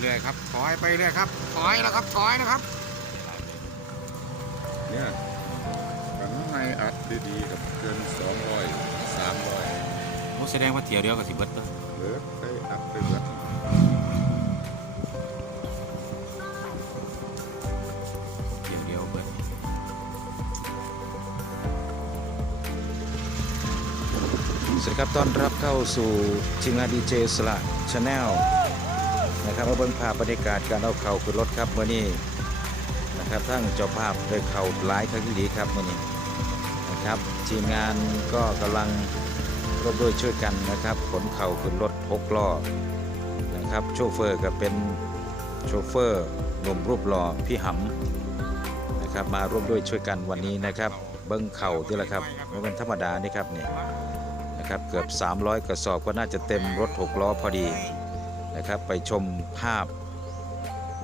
เรื่อยครับ ถอยไปเรื่อยครับ ถอยแล้วครับ ถอยนะครับ เนี่ยกันข้างในอัดดีๆกับเกินสองร้อยสามร้อยโอ้แสดงว่าเที่ยวเดียวกับสิเบิดเด้อเบิดไปอัดไปเบิดเที่ยวเดียวเบิดสวัสดีครับต้อนรับเข้าสู่ทีมงานดีเจสละชาแนล นะครับมาเบิ่งภาพบรรยากาศการเอาเข่าขึ้นรถครับเมื่อนี้นะครับทั้งเจ้าภาพได้เข่าหลายครั้งที่ดีครับเมื่อนี้นะครับทีมงานก็กำลังร่วมด้วยช่วยกันนะครับขนเข่าขึ้นรถหกล้อนะครับโชเฟอร์ก็เป็นโชเฟอร์หนุ่มรูปหล่อพี่หำนะครับมาร่วมด้วยช่วยกันวันนี้นะครับเบิ้งเข่าที่ละครับมันเป็นธรรมดานี่ครับเนี่ยนะครับเกือบ 300 กระสอบก็น่าจะเต็มรถ 6 ล้อพอดี นะครับ ไปชมภาพ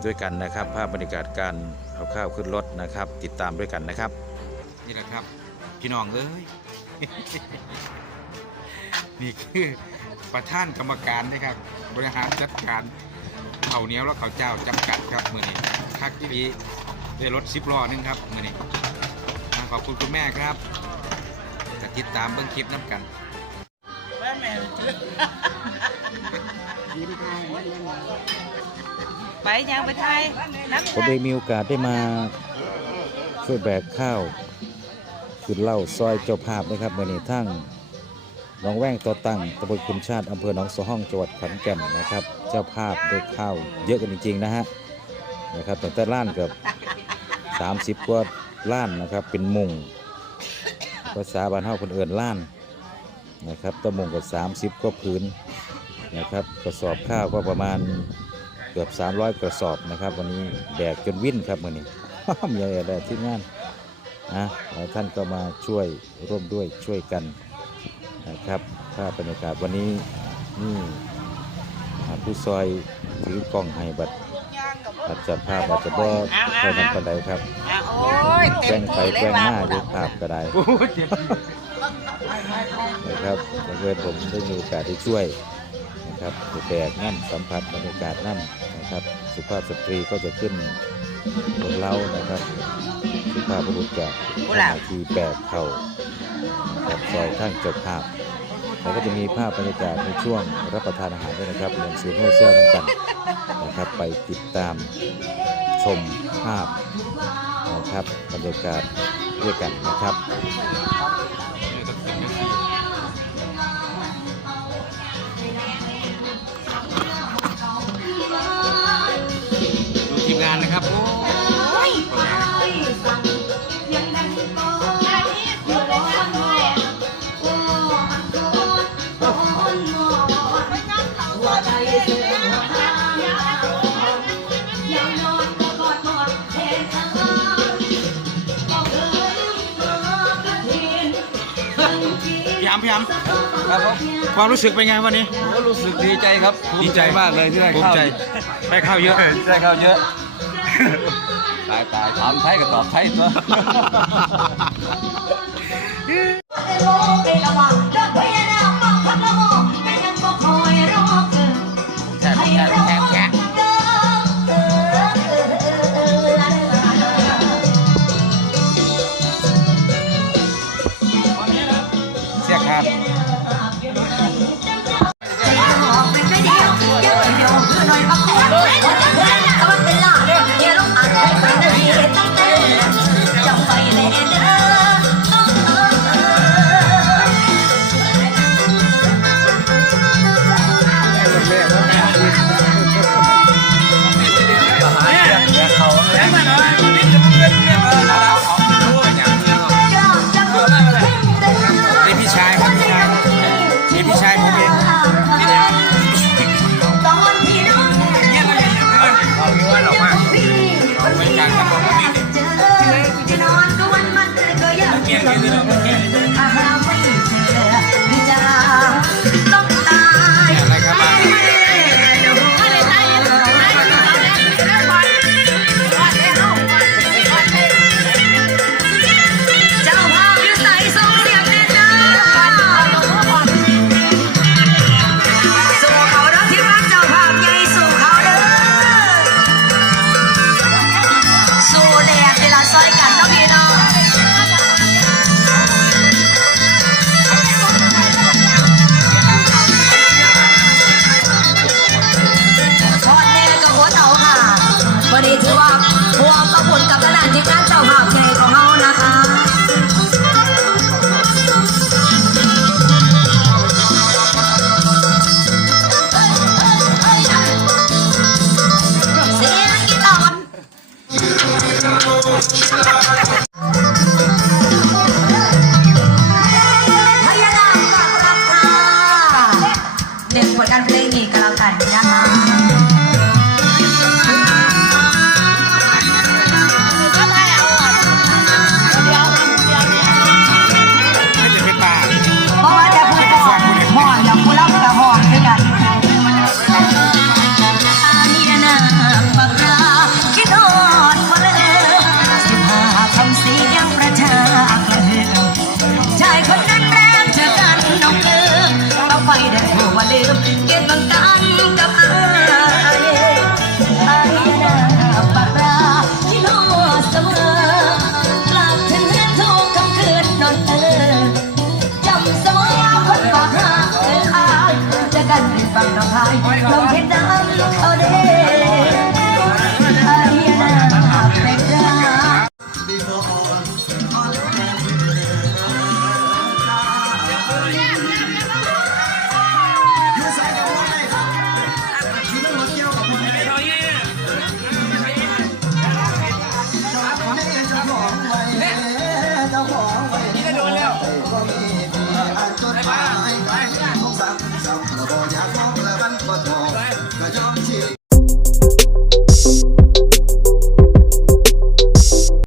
ด้วยกันนะครับ ภาพบรรยากาศการเอาข้าวขึ้นรถนะครับ ติดตามด้วยกันนะครับ นี่แหละครับ พี่น้องเอ้ย นี่คือประธานกรรมการนะครับ บริหารจัดการเขาเนี้ยวและเขาเจ้าจำกัดครับมือนี้คักที่ดีได้รถสิบล้อนึงครับมือนี้อ่ขอบคุณคุณแม่ครับจะติดตามเบื้องคลิปน้ำกันแม่แม่ ไปยังไปไทยน้ำผมเองมีโอกาสได้มาช่วยแบกข้าวขึ้นเหล่าซอยเจ้าภาพนะครับเมื่อนี้ทั้งน้องแว่งต่อตั้งตำบลคุณชาติอำเภอหนองสะห้องจังหวัดขอนแก่นนะครับ เจ้าภาพได้ข้าวเยอะกันจริงๆนะฮะนะครับแต่แต่ล้านเกือบ 30 กว่าล้านนะครับ เป็นมุงภาษาบ้านเฮาคนเอื่นล้านนะครับตะมุงกับ 30 กว่าพื้น นะครับกระสอบข้าวก็ประมาณเกือบ 300 กระสอบนะครับ วันนี้แบกจนวิ่นครับวันนี้มีอะไรได้ที่งานนะหลายท่านก็มาช่วยร่วมด้วยช่วยกันนะครับภาพบรรยากาศวันนี้นี่อ่าผู้ซอยถือกล้องให้บัตรอาจจะภาพอาจจะบ่ค่อยนำปันใดครับโอ้ยแกเต็ล้มงไปที่เลแกยล้งว่าหน้าอยู่ภาพก็ได้โอ้เจ็บนะครับบังเอิญผมได้มีโอกาสได้ช่วย นะครับแบกนั่นสัมผัสบรรยากาศนั่นนะครับ สุภาพสตรีก็จะขึ้นบนเล้านะครับ สุภาพบุรุษจะทำหน้าที่แบกเข่ากับซอยทั้งจ้าภาพแล้วก็จะมีภาพบรรยากาศในช่วงรับประทานอาหารด้วยนะครับเรียนซื้อเมื่อเซี่ยวน้ำกันนะครับไปติดตามชมภาพนะครับบรรยากาศด้วยกันนะครับามพี่ยามครับผมความรู้สึกเป็นไงวันนี้ผมก็รู้สึกดีใจครับภูดีมิใจใจมากเลยที่ได้ภูมิข้าวใจได้ข้าวเยอะ ได้ข้าวเยอะ ตายตายถามไทยก็ตอบไทยตัว American much. ไปได้หัวลืมเก็บบังกันกับอายอายนาปากราคิดฮอดเสมอกลับถึงเรือนทุกคำคืนนอนเออจำเสมอคนกอดหาเอออายจะกันให้ฟังน้องพายลองเห็นน้ำเขาเด้